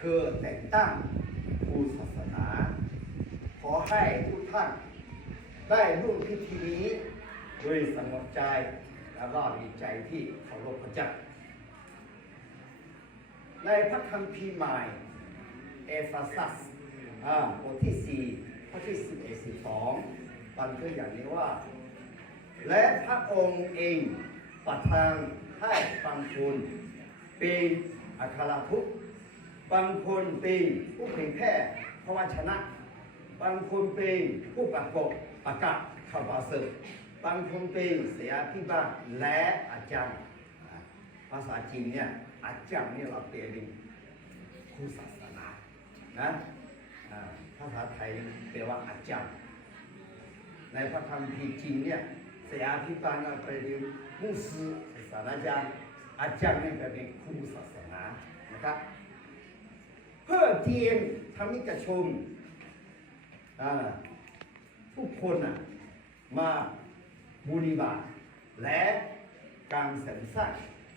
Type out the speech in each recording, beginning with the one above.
คือแต่งตั้งครูศาสนา ขอให้ทุกท่าน ได้ร่วมพิธีนี้ด้วยสงบใจแล้วก็มีใจที่เคารพพระเจ้าในพระคัมภีร์ใหม่เอเฟซัสบทที่ 4 ข้อที่ 11 12บันทึกอย่างนี้ว่า และพระองค์เองประทานให้บางคนเป็นอัครทุกข์ บางคนเป็นผู้เผยแพร่พระวจนะ บางคนเป็นผู้ประกอบประกาศข่าวประเสริฐบางคนเป็นเสียพิบาลและอาจารย์ ภาษาจีนเนี่ยอาจารย์เนี่ยเราเปลี่ยนเป็นครูศาสนานะภาษาไทยแปลว่าอาจารย์ ในพระธรรมพีจีนเนี่ยเสียพิบาลเราไปเรียนมุสศาสนาจารย์อาจารย์เนี่ยเป็นครูศาสนานะครับ เพื่อเทียนธรรมิกชนทุกคนน่ะมาบูริบาและการสรรสร้าง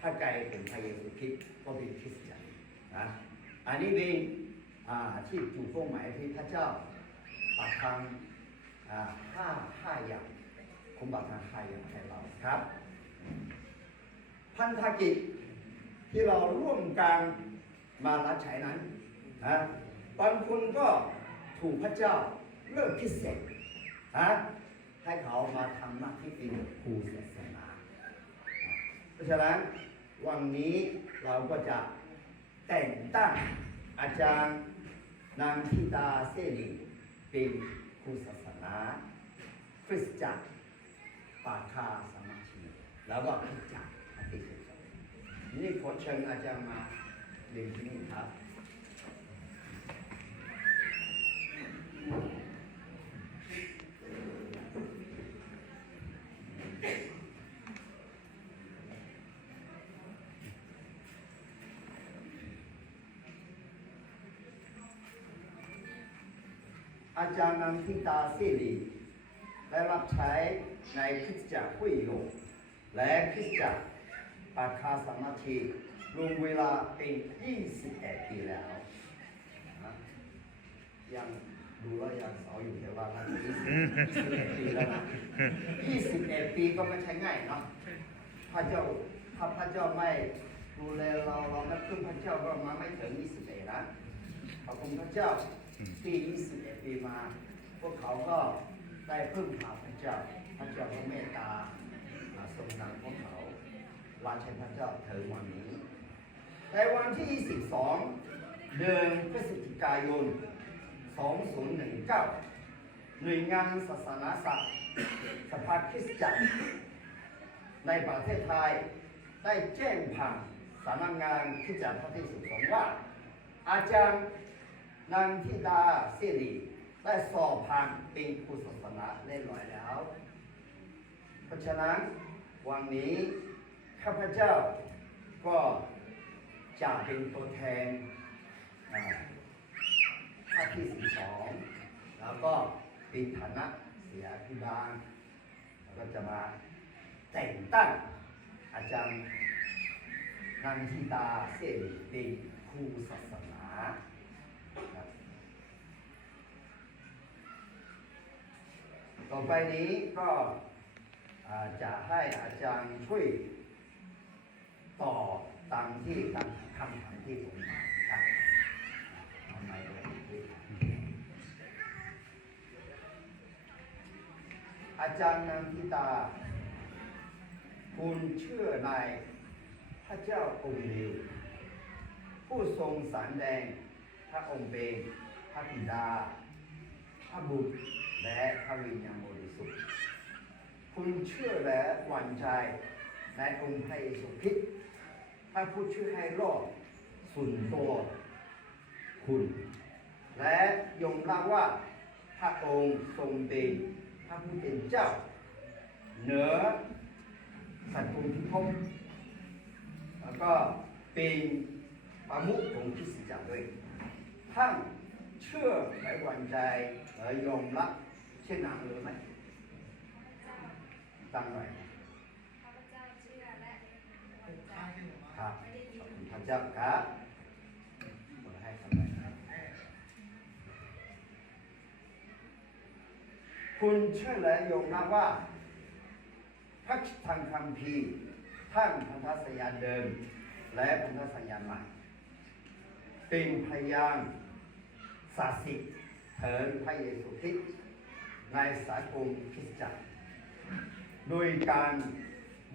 พระกายเป็นพระเยซูคริสต์ก็เป็นคริสเตียนนะอันนี้เป็นอาที่จุดเป้าหมายที่พระเจ้าประทานห้าห้าอย่างคุมบัตรห้าอย่างให้เราครับ พันธกิจที่เราร่วมกันมารับใช้นั้น นะบางคนก็ถูกพระเจ้าเลือกพิเศษนะให้เขามาทำหน้าที่เป็นครูศาสนา เพราะฉะนั้นวันนี้เราก็จะแต่งตั้งอาจารย์นางธิดาเสรีเป็นครูศาสนาคริสตจักรปาคาสมัคคีแล้วก็คริสตจักรอธิษฐานนี่ขอเชิญอาจารย์มาเรียนที่นี่ครับ อาจารย์นันทิตาเสรีได้รับใช้ในคริสตจักรห้วยโยงและคริสตจักรปาคาสมัคคีรวมเวลาเป็น 21 ปีแล้ว ยัง ดูแล้วยังสาวอยู่แต่ว่าท่าน21ปีแล้วนะ21ปีก็ไม่ใช่ง่ายเนาะพระเจ้าถ้าพระเจ้าไม่ดูแลเราเรานับถือพระเจ้าก็มาไม่ถึง21นะขอบคุณพระเจ้าปี21ปีมา พวกเขาก็ได้พึ่งพาพระเจ้า พระเจ้าก็เมตตาอ่าทรงนำพวกเขาวาใช้พระเจ้าถึงวันนี้ในวันที่ 22 เดือนพฤศจิกายน 2019 หน่วยงานศาสนาศาสตร์สภาคริสตจักรในประเทศไทยได้แจ้งผ่านสำนักงานคิสจักรพระที่สุสงว่า อาจารย์นันทิดาเสรีได้สอบผ่านเป็นครูศาสนาเรียบร้อยแล้ว เพราะฉะนั้นวันนี้ข้าพเจ้าก็จะเป็นตัวแทนาที่สี่สองแล้วก็เป็นฐานะเสียพิบาลแล้วก็จะมาแต่งตั้งอาจารย์นันทิตาเสรีเป็นครูศาสนาต่อไปนี้ก็จะให้อาจารย์ช่วยต่อตามที่ตามคำถามที่ผมถาม อาจารย์นันทิตา คุณเชื่อในพระเจ้าองค์เดียวผู้ทรงสารแดงพระองค์เป็นพระบิดา พระบุตรและพระวิญญาณบริสุทธิ์ คุณเชื่อและหวั่นใจในองค์พระเยซูคริสต์พระผู้ช่วยให้รอดส่วนตัวคุณ และยอมรับว่าพระองค์ทรงเป็น พระผู้เป็นเจ้า เหนือสัตว์ภูมิพิภพแล้วก็เป็นประมุขของคริสตจักรด้วยท่านเชื่อและหวั่นใจและยอมรับเช่นนั้นหรือไม่ตั้งไว้ข้าพเจ้าเชื่อและหวั่นใจครับไม่ได้ขยิอบนคุณพระเจ้าครับขอให้คำ คุณเชื่อและยอมรับว่า พระทางคัมภีทั้งพันธสัญญาเดิม และพันธสัญญาใหม่ เป็นพยานสาสิทธิ์เถินพระเยซูคริสต์ในสากลคริสตจักรโดยการ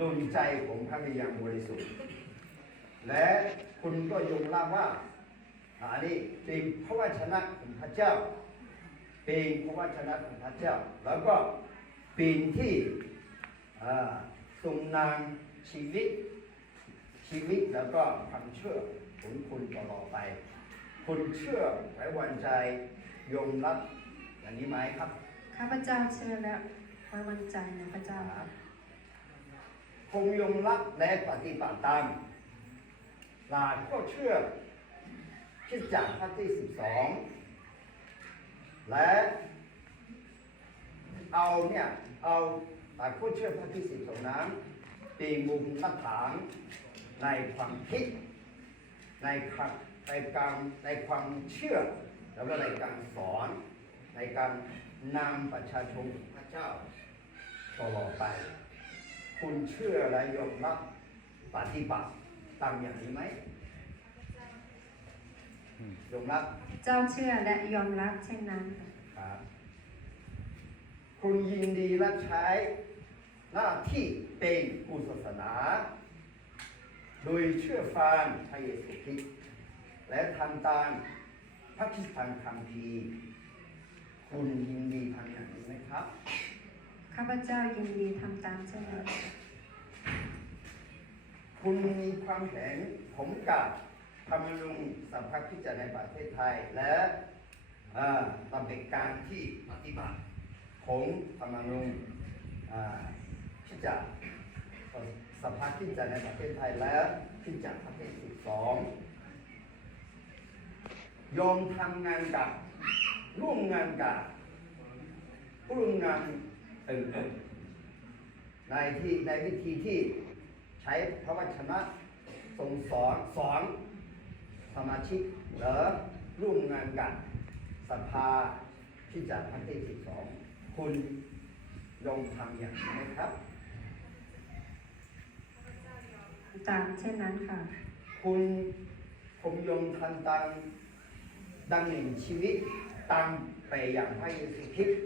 ดลใจของพระวิญญาณบริสุทธิ์ และคุณก็ยอมรับว่าอันนี้เป็นพระวจนะของพระเจ้า ป็นพระวจนะของพระเจ้า แล้วก็เป็นที่อ่าทรงนางชีวิต ชีวิตแล้วก็ความเชื่อของคุณตลอดไปคุณเชื่อไว้วางใจยอมรับอย่างนี้ไหมครับข้าพเจ้าเชื่อและไว้วางใจในพระเจ้าค่ะคงยอมรับและปฏิบัติตามหลานก็เชื่อคริดจากพระที่สิบสอง และเอาเนี่ยเอาหลานเชื่อพระที่สิบสองนั้นตีมุมมาตรฐานในความคิดในความในการในความเชื่อ แล้วก็ในการสอนในการนำประชาชนพระเจ้าตลอดไป คุณเชื่อและยอมรับปฏิบัติตามอย่างนี้ไหม ยอมรับเจ้าเชื่อและยอมรับเช่นนั้นค่ะครับคุณยินดีรับใช้หน้าที่เป็นผู้ศาสนา โดยเชื่อฟังพระเยซูคริสต์และทำตามพระคิดพันคำพีร์คุณยินดีทำอย่างนี้ไหมครับ ข้าพเจ้ายินดีทำตามเช่นนั้นค่ะคุณมีความเห็นผมกับ ธรรมนูญสภาพิจารณาในประเทศไทย และเอ่อระเบียบการที่ปฏิบัติของธรรมนูญที่จะสภาพิจารณาในประเทศไทยและที่จะประเทศสิบสองยอมทำงานกับร่วมงานกับผู้ร่วมงานอื่นๆในที่ในวิธีที่ใช้พระวจนะส่งสอนสอน สมาชิกหรือร่วมงานกันสภาที่จะพันที่สิบสองคุณยอมทำอย่างนี้ไหมครับ ตามเช่นนั้นค่ะ คุณผมยอมทำตามดังหนึ่งชีวิตตามไปอย่างพระเยซูคริสต์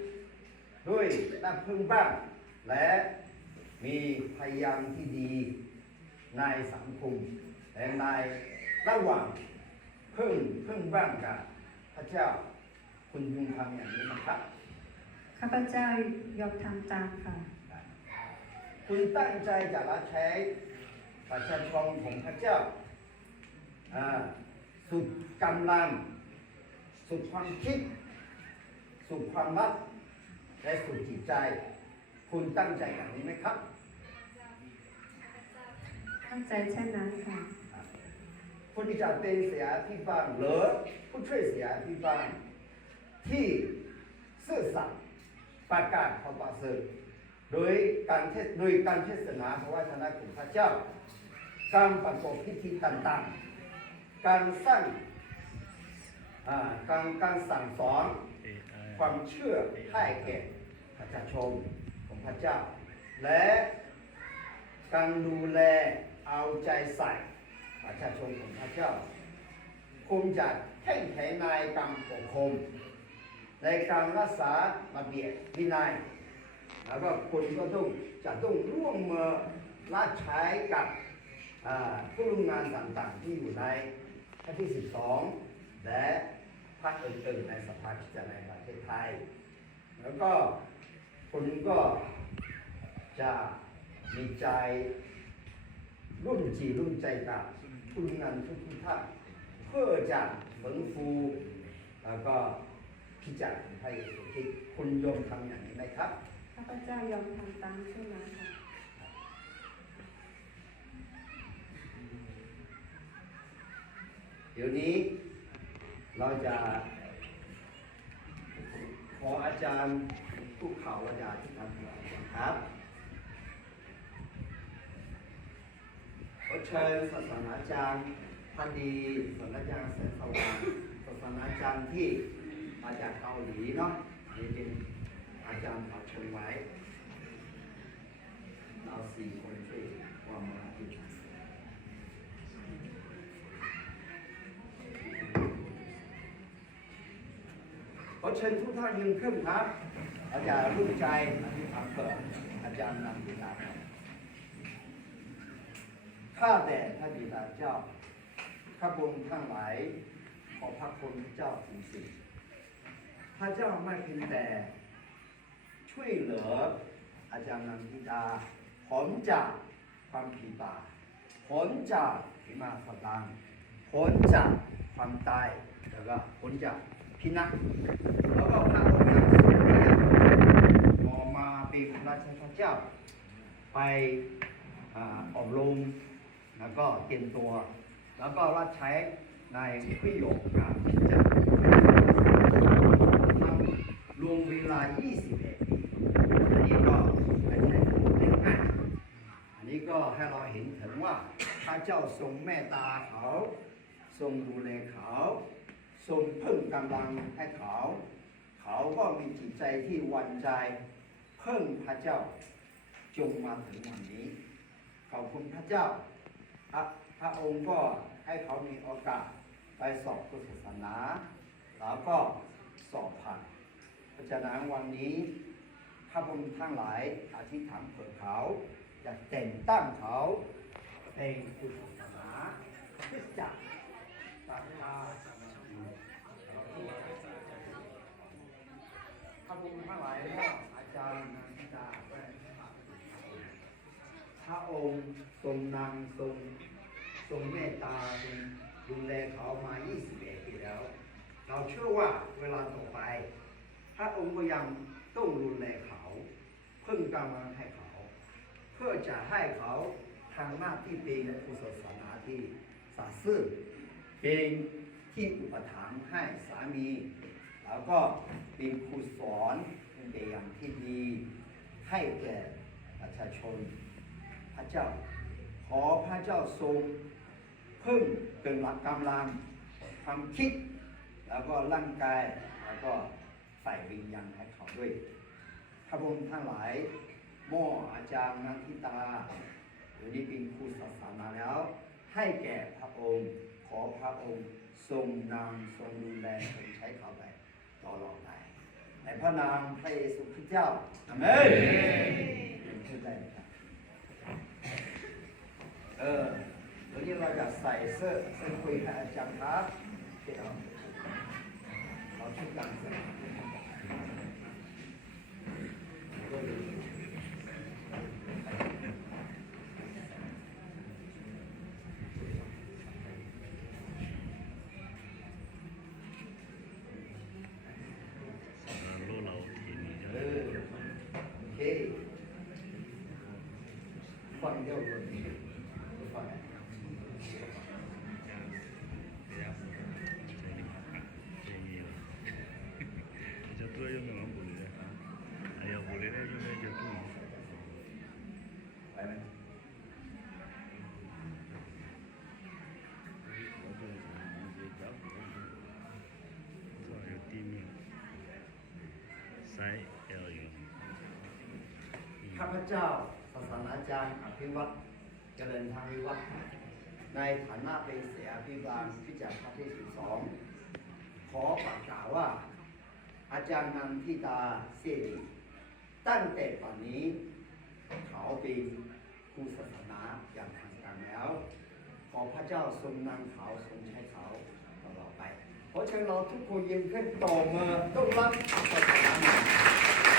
ด้วยน้ำพึ่งบ้าง และมีพยายามที่ดีในสังคมและในระหว่าง พึ่งพึ่งบ้างกับพระเจ้า คุณยุงทำอย่างนี้นะครับ ข้าพเจ้ายอมทำตามค่ะ คุณตั้งใจจะรับใช้ประชาชนของพระเจ้าอ่าสุดกำลัง สุดความคิด สุดความรักและสุดจิตใจ คุณตั้งใจอย่างนี้ไหมครับ ตั้งใจเช่นนั้นค่ะ คุณจะเป็นเสียที่บ้านหรือผู้ช่วยเสียที่บ้านที่ซื่อสัตย์ประกาศข่าวประเสริฐโดยการเทศโดยการเทศนาพระวจนะของพระเจ้า การประกอบพิธีต่างๆ การสร้างการการสั่งสอนความเชื่อให้แก่ประชาชนของพระเจ้า และการดูแลเอาใจใส่ ประชาชนของพระเจ้าคุณจะแข่งแข็งในการปกครองในการรักษาระเบียบวินัยแล้วก็คุณก็ต้องจะต้องร่วมมือรับใช้กับผู้ร่วมงานต่างๆ ที่อยู่ในพระที่ 12 และภาคอื่นๆในสภาที่จะในประเทศไทย แล้วก็คุณก็จะมีใจร่วมจีร่วมใจกับ ผู้ร่วมงานทุกท่านเพื่อจะฟื้นฟูแล้วก็พิจารณาให้ที่คุณโยมทำอย่างนี้ไหมครับข้าพเจ้ายอมทำตามเช่นนั้นค่ะเดี๋ยวนี้เราจะขออาจารย์ผู้ข่าววดาที่ทำก่อนครับขอ เชิญศาสนาจารย์ท่านดีศาสนาจารย์แสงสว่างศาสนาจารย์ที่มาจากเกาหลีเนาะนี่เป็นอาจารย์เขาชนไว้เราสี่คนช่วยความมาที่ขอเชิญทุกท่านยืนขึ้นครับ อาจารย์รุ่งใจอธิษฐานเปิดอาจารย์นำพิธาครับ ข้าแต่พระบิดาเจ้า ข้าพงทั้งหลาย ขอพระคุณเจ้าจริงๆพระเจ้าไม่เพียงแต่ ช่วยเหลืออาจารย์นันทิดาผลจากความผิดบาปผลจากหิมาสตังผลจากความตายแล้วก็ผลจากพินักแล้วก็พระองค์ยังทรงเรียกออกมาเป็นราชาเจ้า ไปอบรม ก็เตรียมตัว แล้วก็รับใช้ในประโยชน์การที่จะทำรวมเวลา 21ปีอันนี้ก็ไม่ใช่เรื่องง่ายอันนี้ก็ให้เราเห็นถึงว่าพระเจ้าทรงเมตตาเขา ทรงดูแลเขา ทรงเพิ่มกำลังให้เขา เขาก็มีจิตใจที่หวันใจเพิ่งพระเจ้าจงมาถึงวันนี้ขอบคุณพระเจ้า ระพระองค์ก็ให้เขามีโอกาสไปสอบพุทธศาสนา แล้วก็สอบผ่านเพราะฉะนั้นวันนี้ข้าพเจ้าทั้งหลายอธิษฐานเผื่อเขาจะแต่งตั้งเขาเป็นพุทธศาสนาคริสตจักรศรัทาข้าพเจ้าทั้งหลายอาจารย์นันทิดาไว้ให้ข้าพเจ้า พ ระองค์ทรงนำทรงทรงเมตตาทรงดูแลเขามา 21 ปีแล้ว เราเชื่อว่าเวลาต่อไป พระองค์ก็ยังต้องดูแลเขาเพิ่งกำลังให้เขา เพื่อจะให้เขาทางหน้าที่เป็นกุศลศาสนาที่สาซื่อเป็นที่อุปถัมภ์ให้สามี แล้วก็เป็นครูสอนเป็นอย่างที่ดีให้แก่ประชาชน พระเจ้า ขอพระเจ้าทรงเพิ่มเกินหลักกำลังความคิด แล้วก็ร่างกายแล้วก็ใส่วิญญาณให้เขาด้วยพระองค์ทั้งหลายหม่ออาจารย์นันทิตาหรือนี่เป็นครูศาสนาแล้ว ให้แก่พระองค์ ขอพระองค์ทรงนำทรงดูแลทรงใช้เขาไปตลอดไปในพระนามพระเยซูคริสต์เจ้าอาเมนเป็นขึ้นได้ไหมครับ เออวันนี้เราจะใส่เสื้อเสื้อคุยกับอาจารย์ครับเดี๋ยวเราช่วยกันใส่เออโอเคฟังเดียวกันฟัง Yo tuve yo me van a poner. Ahí a poner yo me yo tuve. ไปไหม Yo tiene. Sai el yo. ข้าพเจ้าศาสนาจารย์อภิวัตรเจริญทางวิวัฒน์ในฐานะเป็นเสียอภิบาลพิจารณาที่สิบสองขอประกาศว่า อาจารย์นันทิตาเสรีตั้งแต่ปัจจุนี้ เขาเป็นครูศาสนาอย่างทางการแล้ว ขอพระเจ้าทรงนำเขาทรงใช้เขาตลอดไป เพราะฉะนั้นเราทุกคนยืนขึ้นต่อมือต้องรับศาสนา